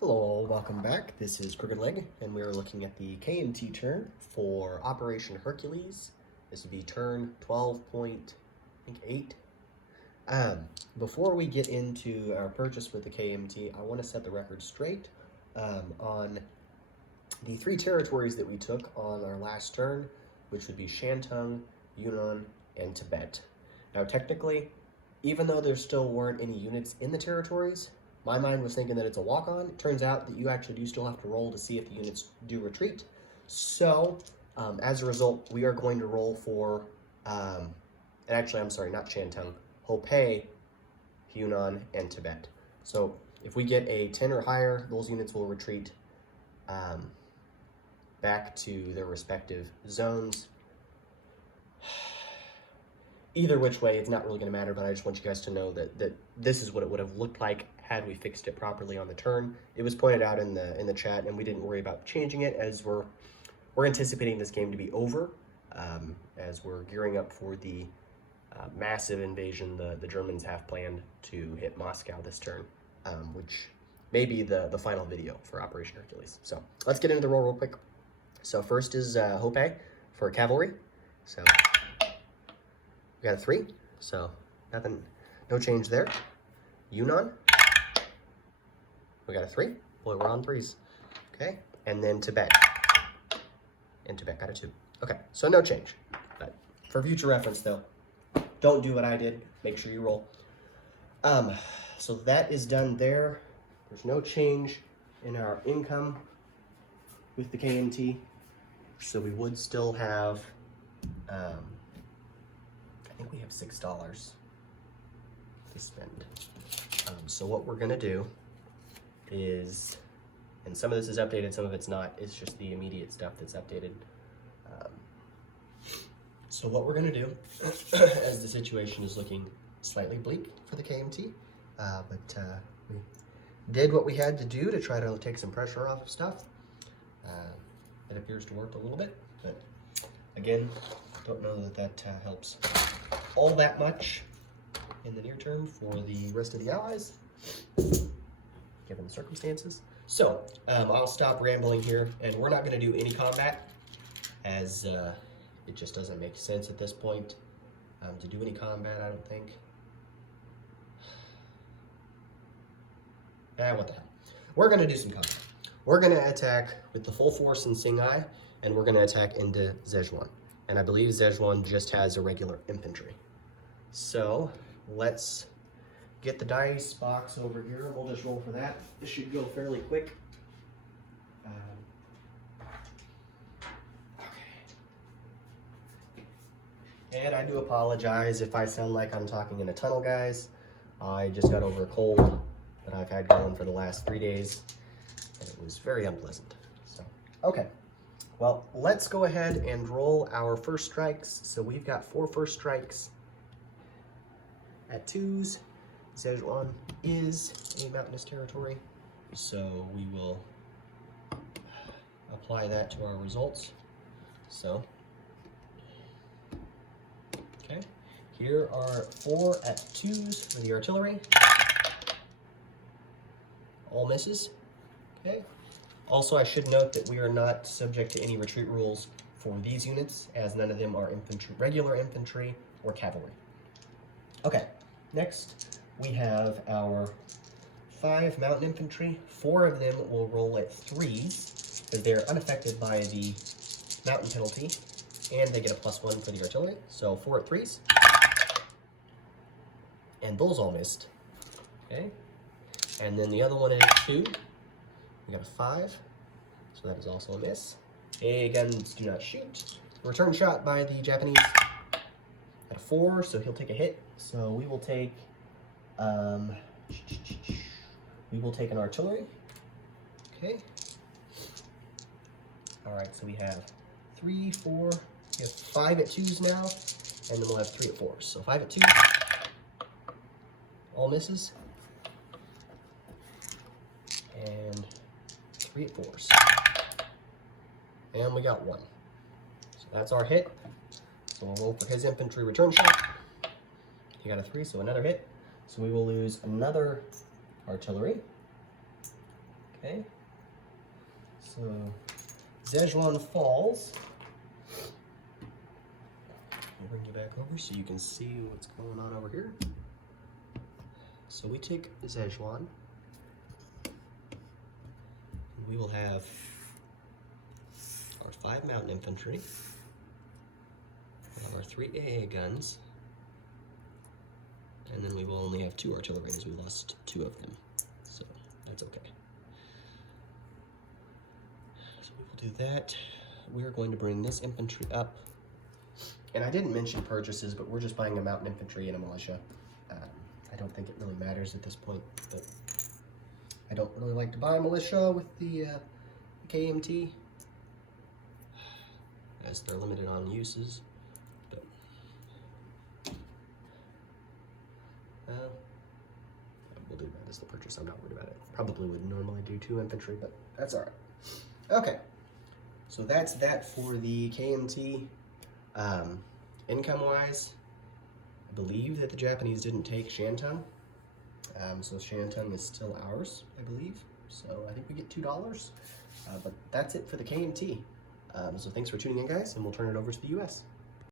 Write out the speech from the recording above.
Hello, welcome back. This is Crooked Leg, and we are looking at the KMT turn for Operation Hercules. This would be turn 12.8. Before we get into our purchase with the KMT, I want to set the record straight on the three territories that we took on our last turn, which would be Shantung, Yunnan, and Tibet. Now, technically, even though there still weren't any units in the territories, my mind was thinking that it's a walk-on. It turns out that you actually do still have to roll to see if the units do retreat. So, as a result, we are going to roll for, and actually, I'm sorry, not Shantung, Hopei, Yunnan, and Tibet. So, if we get a 10 or higher, those units will retreat back to their respective zones. Either which way, it's not really going to matter, but I just want you guys to know that this is what it would have looked like had we fixed it properly on the turn. It was pointed out in the chat, and we didn't worry about changing it as we're anticipating this game to be over, as we're gearing up for the massive invasion the Germans have planned to hit Moscow this turn, which may be the final video for Operation Hercules. So let's get into the roll real quick. So first is Hopei for cavalry. So we got a 3, so nothing, no change there. Yunnan, we got a 3. Boy, we're on 3s. Okay, and then Tibet. And Tibet got a 2. Okay, so no change. But for future reference, though, don't do what I did. Make sure you roll. So that is done there. There's no change in our income with the KMT. So we would still have, I think we have $6 to spend. So what we're gonna do is, and some of this is updated, some of it's not, it's just the immediate stuff that's updated. So what we're gonna do, as the situation is looking slightly bleak for the KMT, but we did what we had to do to try to take some pressure off of stuff. It appears to work a little bit, but again, don't know that helps all that much in the near term for the rest of the allies, given the circumstances. So I'll stop rambling here, and we're not going to do any combat, as it just doesn't make sense at this point to do any combat, I don't think. What the hell. We're going to do some combat. We're going to attack with the full force in Singhai, and we're going to attack into Szechuan. And I believe Szechuan just has a regular infantry. So let's get the dice box over here. We'll just roll for that. This should go fairly quick. Okay. And I do apologize if I sound like I'm talking in a tunnel, guys. I just got over a cold that I've had going for the last 3 days, and it was very unpleasant. So, okay. Well, let's go ahead and roll our first strikes. So we've got 4 first strikes at 2s. Szechuan is a mountainous territory, so we will apply that to our results. So, okay, here are 4 at 2s for the artillery. All misses. Okay. Also, I should note that we are not subject to any retreat rules for these units, as none of them are infantry, regular infantry or cavalry. Okay, next we have our 5 mountain infantry. 4 of them will roll at 3s, because they're unaffected by the mountain penalty, and they get a +1 for the artillery. So 4 at 3s. And those all missed. Okay. And then the other one at 2. We got a 5, so that is also a miss. A guns do not shoot. Return shot by the Japanese at a 4, so he'll take a hit. So we will take an artillery. Okay. All right, so we have 3, 4. We have 5 at 2s now, and then we'll have 3 at 4s. So 5 at 2. All misses. And 3 at 4s. And we got 1. So that's our hit. So we'll roll for his infantry return shot. He got a 3, so another hit. So we will lose another artillery. Okay. So, Szechuan Falls. I'll bring you back over so you can see what's going on over here. So we take Szechuan. We will have our 5 mountain infantry. We'll have our 3 AA guns. And then we will only have 2 artillery as we lost 2 of them. So that's okay. So we will do that. We're going to bring this infantry up. And I didn't mention purchases, but we're just buying a mountain infantry and a militia. I don't think it really matters at this point, but I don't really like to buy a militia with the KMT, as they're limited on uses. But we'll do that as the purchase. I'm not worried about it. Probably would normally do 2 infantry, but that's all right. Okay, so that's that for the KMT. Income-wise, I believe that the Japanese didn't take Shantung, so Shantung is still ours, I believe. So I think we get $2, but that's it for the KMT. So thanks for tuning in, guys, and we'll turn it over to the US.